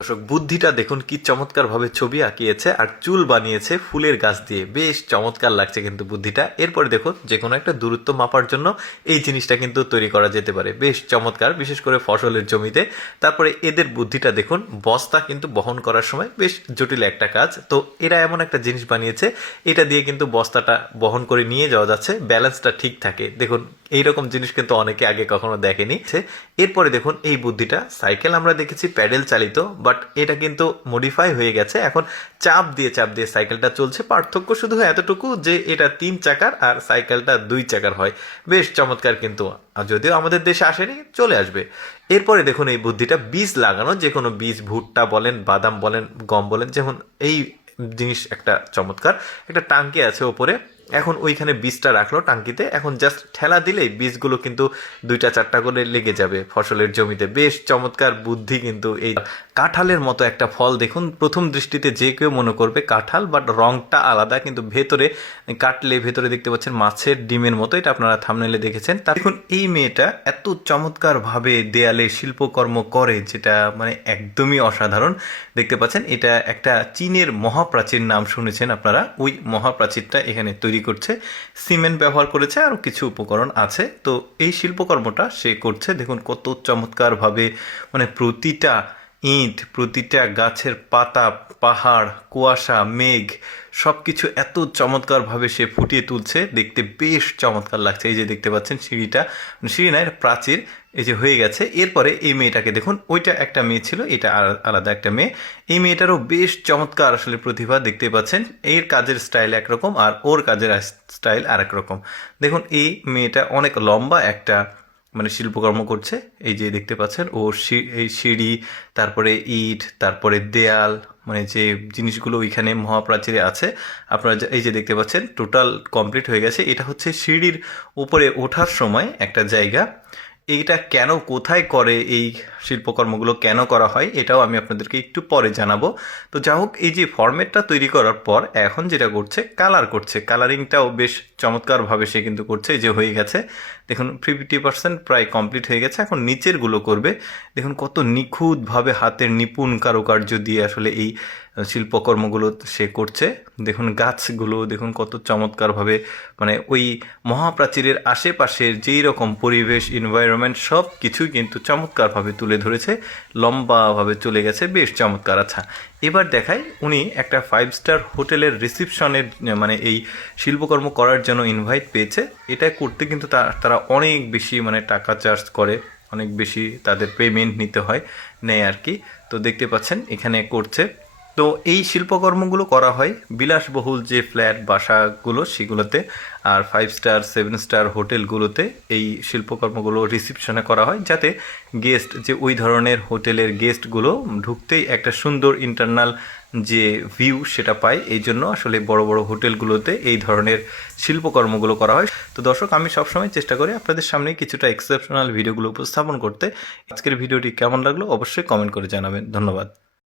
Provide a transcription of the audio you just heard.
দর্শক বুদ্ধিটা দেখুন কি চমৎকারভাবে ছবি আঁকিয়েছে আর চুল বানিয়েছে ফুলের গাছ দিয়ে, বেশ চমৎকার লাগছে কিন্তু বুদ্ধিটা। এরপরে দেখুন যে কোনো একটা দূরত্ব মাপার জন্য এই জিনিসটা কিন্তু তৈরি করা যেতে পারে, বেশ চমৎকার, বিশেষ করে ফসলের জমিতে। তারপরে এদের বুদ্ধিটা দেখুন, বস্তা কিন্তু বহন করার সময় বেশ জটিল একটা কাজ, তো এরা এমন একটা জিনিস বানিয়েছে এটা দিয়ে কিন্তু বস্তাটা বহন করে নিয়ে যাওয়া যাচ্ছে, ব্যালেন্সটা ঠিক থাকে। দেখুন এইরকম জিনিস কিন্তু অনেকে আগে কখনো দেখেনি। এরপরে দেখুন এই বুদ্ধিটা, সাইকেল আমরা দেখেছি প্যাডেল চালিত, বাট এটা কিন্তু মডিফাই হয়ে গেছে, এখন চাপ দিয়ে সাইকেলটা চলছে। পার্থক্য শুধু এতটুকু যে এটা 3 চাকার আর সাইকেলটা 2 চাকার হয়। বেশ চমৎকার কিন্তু, যদিও আমাদের দেশে আসেনি, চলে আসবে। এরপরে দেখুন এই বুদ্ধিটা বীজ লাগানো, যে কোনো বীজ, ভুট্টা বলেন, বাদাম বলেন, গম বলেন, যেমন এই জিনিস একটা চমৎকার। একটা টাঙ্কি আছে ওপরে, এখন ওইখানে বীজটা রাখলো টাঙ্কিতে, এখন জাস্ট ঠেলা দিলেই বীজগুলো কিন্তু 2-4টা করে লেগে যাবে ফসলের জমিতে। বেশ চমৎকার বুদ্ধি কিন্তু এই। কাঁঠালের মতো একটা ফল দেখুন, প্রথম দৃষ্টিতে যে কেউ মনে করবে কাঁঠাল, বাট রংটা আলাদা, কিন্তু ভেতরে কাটলে ভেতরে দেখতে পাচ্ছেন মাছের ডিমের মতো, এটা আপনারা থাম্বনেইলে দেখেছেন। দেখুন এই মেয়েটা এত চমৎকারভাবে দেয়ালে শিল্পকর্ম করে, যেটা মানে একদমই অসাধারণ। দেখতে পাচ্ছেন এটা একটা চীনের মহাপ্রাচীর, নাম শুনেছেন আপনারা, ওই মহাপ্রাচীরটা এখানে তৈরি করছে। সিমেন্ট ব্যবহার করেছে, আরও কিছু উপকরণ আছে। তো এই শিল্পকর্মটা সে করছে, দেখুন কত চমৎকারভাবে, মানে প্রতিটা ইট, প্রতিটা গাছের পাতা, পাহাড়, কুয়াশা, মেঘ, সব কিছু এত চমৎকারভাবে সে ফুটিয়ে তুলছে, দেখতে বেশ চমৎকার লাগছে। এই যে দেখতে পাচ্ছেন সিঁড়িটা, সিঁড়ি না, এটা প্রাচীর, এই যে হয়ে গেছে। এরপরে এই মেয়েটাকে দেখুন, ওইটা একটা মেয়ে ছিল, এটা আলাদা একটা মেয়ে। এই মেয়েটারও বেশ চমৎকার আসলে প্রতিভা, দেখতে পাচ্ছেন এর কাজের স্টাইল একরকম আর ওর কাজের স্টাইল আরেক রকম। দেখুন এই মেয়েটা অনেক লম্বা একটা মানে শিল্পকর্ম করছে। এই যে দেখতে পাচ্ছেন ও এই সিঁড়ি, তারপরে ইট, তারপরে দেয়াল, মানে যে জিনিসগুলো ওইখানে মহাপ্রাচীরে আছে আপনারা এই যে দেখতে পাচ্ছেন টোটাল কমপ্লিট হয়ে গেছে। এটা হচ্ছে সিঁড়ির উপরে ওঠার সময় একটা জায়গা। এইটা কেন, কোথায় করে, এই শিল্পকর্মগুলো কেন করা হয়, এটাও আমি আপনাদেরকে একটু পরে জানাবো। তো যা হোক, এই যে ফরম্যাটটা তৈরি করার পর এখন যেটা করছে, কালার করছে। কালারিংটাও বেশ চমৎকারভাবে সে কিন্তু করছে। এই যে হয়ে গেছে, দেখুন 50% প্রায় কমপ্লিট হয়ে গেছে। এখন নিচেরগুলো করবে। দেখুন কত নিখুঁতভাবে হাতের নিপুণ কারুকার্য দিয়ে আসলে এই শিল্পকর্মগুলো সে করছে। দেখুন গাছগুলো দেখুন কত চমৎকারভাবে, মানে ওই মহাপ্রাচীরের আশেপাশের যেই রকম পরিবেশ, এনভায়রনমেন্ট, সব কিছুই কিন্তু চমৎকারভাবে তুলে ধরেছে, লম্বাভাবে চলে গেছে, বেশ চমৎকার। আচ্ছা, এবার দেখাই, উনি একটা 5 স্টার হোটেলের রিসিপশনের মানে এই শিল্পকর্ম করার জন্য ইনভাইট পেয়েছে। এটা করতে কিন্তু তারা অনেক বেশি মানে টাকা চার্জ করে, অনেক বেশি তাদের পেমেন্ট নিতে হয়, নেয় আর কি। তো দেখতে পাচ্ছেন এখানে করছে। তো এই শিল্পকর্মগুলো করা হয় বিলাসবহুল যে ফ্ল্যাট বাসাগুলো সেগুলোতে, আর 5 স্টার 7 স্টার হোটেলগুলোতে এই শিল্পকর্মগুলো রিসিপশনে করা হয়, যাতে গেস্ট, যে ওই ধরনের হোটেলের গেস্টগুলো ঢুকতেই একটা সুন্দর ইন্টারনাল যে ভিউ সেটা পায়। এই জন্য আসলে বড় বড় হোটেলগুলোতে এই ধরনের শিল্পকর্মগুলো করা হয়। তো দর্শক, আমি সবসময় চেষ্টা করি আপনাদের সামনে কিছুটা এক্সেপশনাল ভিডিওগুলো উপস্থাপন করতে। আজকের ভিডিওটি কেমন লাগলো অবশ্যই কমেন্ট করে জানাবেন। ধন্যবাদ।